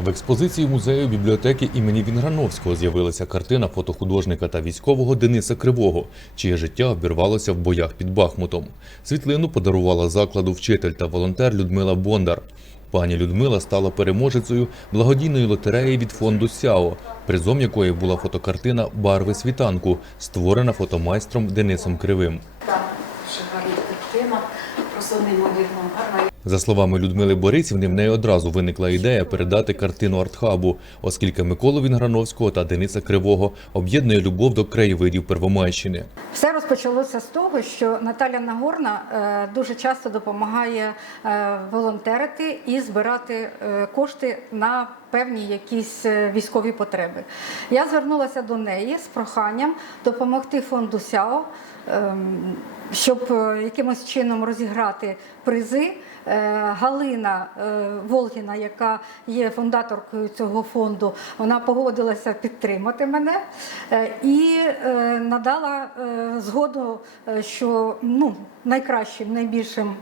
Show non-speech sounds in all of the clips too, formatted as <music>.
В експозиції музею бібліотеки імені Вінграновського з'явилася картина фотохудожника та військового Дениса Кривого, чиє життя обірвалося в боях під Бахмутом. Світлину подарувала закладу вчитель та волонтер Людмила Бондар. Пані Людмила стала переможецею благодійної лотереї від фонду Сяо, призом якої була фотокартина Барви світанку, створена фотомайстром Денисом Кривим. Так, дуже гарна картина, просто неймовірно гарна. За словами Людмили Борисівни, в неї одразу виникла ідея передати картину артхабу, оскільки Миколу Вінграновського та Дениса Кривого об'єднує любов до краєвидів Первомайщини. Все розпочалося з того, що Наталя Нагорна е, дуже часто допомагає е, волонтерити і збирати е, кошти на певні якісь е, військові потреби. Я звернулася до неї з проханням допомогти фонду СЯО, ем, щоб е, якимось чином розіграти призи. Е, Галина Волгіна, яка є фундаторкою цього фонду, вона погодилася підтримати мене і надала згоду, що ну, найкращим, найбільшим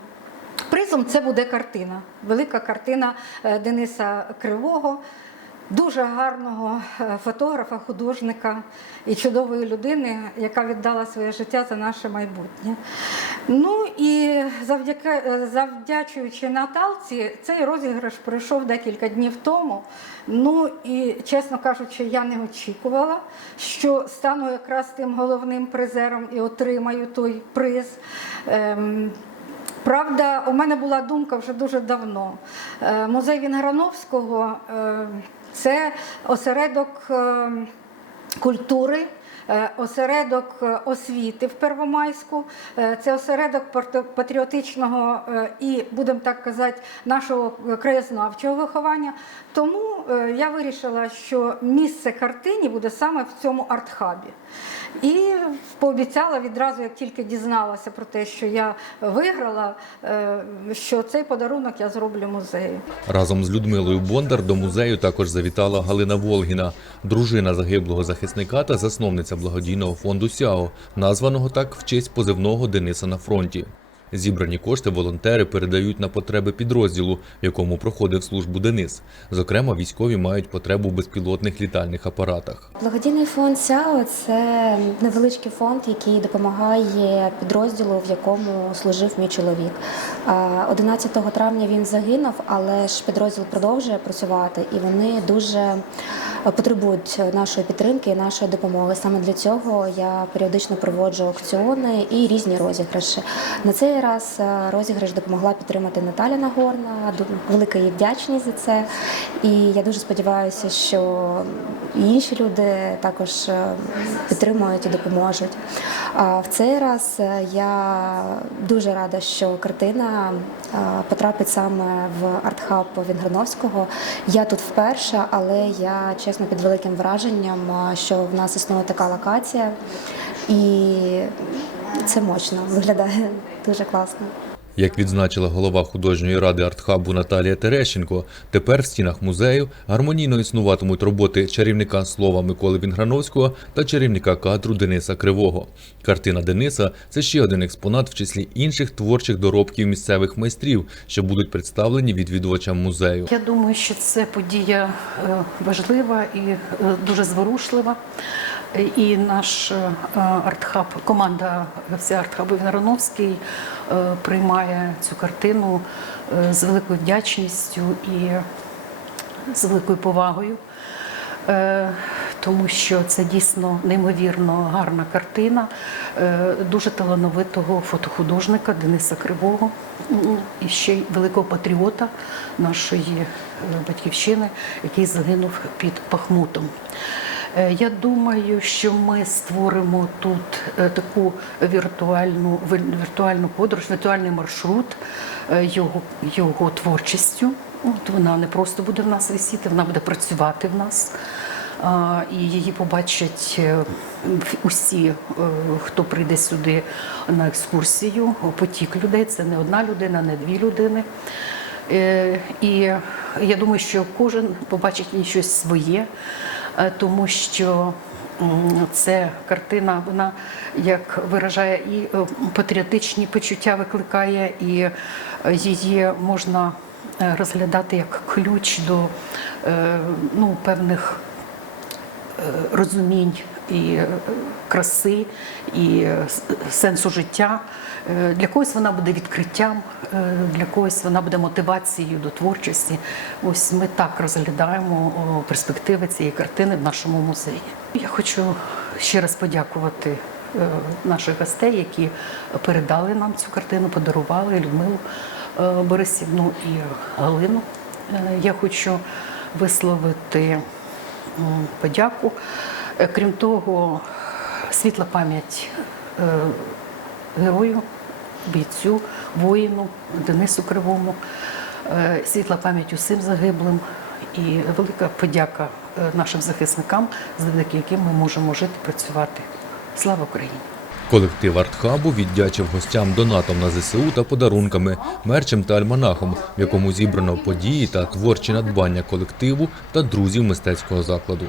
призом це буде картина. Велика картина е, Дениса Кривого. Дуже гарного е, фотографа, художника і чудової людини, яка віддала своє життя за наше майбутнє. Ну і завдяки, е, завдячуючи Наталці, цей розіграш пройшов декілька днів тому. Ну і чесно кажучи, я не очікувала, що стану якраз тим головним призером і отримаю той приз. Ем, Правда, у мене була думка вже дуже давно. Е, Музей Вінграновського е, це осередок е, культури. Е, Осередок е, освіти в Первомайську, Е, це осередок патріотичного і, будемо так казати, нашого краєзнавчого виховання. Тому я вирішила, що місце картині буде саме в цьому артхабі. І пообіцяла відразу, як тільки дізналася про те, що я виграла, що цей подарунок я зроблю музею. Разом з Людмилою Бондар до музею також завітала Галина Волгіна, дружина загиблого захисника та засновниця благодійного фонду Сяо, названого так в честь позивного Дениса на фронті. Зібрані кошти волонтери передають на потреби підрозділу, якому проходив службу Денис. Зокрема, військові мають потребу в безпілотних літальних апаратах. Благодійний фонд СЯО це невеличкий фонд, який допомагає підрозділу, в якому служив мій чоловік. А 11 травня він загинув, але ж підрозділ продовжує працювати, і вони дуже потребують нашої підтримки і нашої допомоги. Саме для цього я періодично проводжу аукціони і різні розіграші. На цей раз е, розіграш допомогла підтримати Наталя Нагорна. Велика їй вдячність за це. І я дуже сподіваюся, що інші люди також е, підтримують і допоможуть. А в цей раз е, я дуже рада, що картина е, потрапить саме в артхаб Вінграновського. Я тут вперше, але я чесно під великим враженням, що в нас існує така локація, і це мощно виглядає <laughs> дуже класно. Як відзначила голова художньої ради артхабу Наталія Терещенко, тепер в стінах музею гармонійно існуватимуть роботи чарівника слова Миколи Вінграновського та чарівника кадру Дениса Кривого. Картина Дениса це ще один експонат в числі інших творчих доробків місцевих майстрів, що будуть представлені відвідувачам музею. Я думаю, що це подія е, важлива і е, дуже зворушлива. І наш е, артхаб, команда вся артхабу Вінграновський е, приймає цю картину е, з великою вдячністю і з великою повагою. Е, Тому що це дійсно неймовірно гарна картина е, дуже талановитого фотохудожника Дениса Кривого і ще й великого патріота нашої батьківщини, який загинув під Бахмутом. Е, Я думаю, що ми створимо тут е, таку віртуальну, віртуальну подорож, віртуальний маршрут е, його, його творчістю. От вона не просто буде в нас висіти, вона буде працювати в нас. І її побачать усі, хто прийде сюди на екскурсію. Потік людей це не одна людина, не дві людини. І я думаю, що кожен побачить щось своє, тому що це картина, вона як виражає і е, патріотичні почуття викликає, і е, її можна е, розглядати як ключ до е, ну, певних е, розумінь і е, краси, і е, сенсу життя. Е, Для когось вона буде відкриттям, для когось вона буде мотивацією до творчості. Ось ми так розглядаємо перспективи цієї картини в нашому музеї. Я хочу ще раз подякувати наших гостей, які передали нам цю картину, подарували Людмилу Борисівну і Галину. Я хочу висловити подяку. Е, Крім того, світла пам'ять е, герою, бійцю, воїну Денису Кривому, е, світла пам'ять усім загиблим і велика подяка нашим захисникам, завдяки яким ми можемо жити, працювати. Слава Україні! Колектив артхабу віддячив гостям донатом на ЗСУ та подарунками, мерчем та альманахом, в якому зібрано події та творчі надбання колективу та друзів мистецького закладу.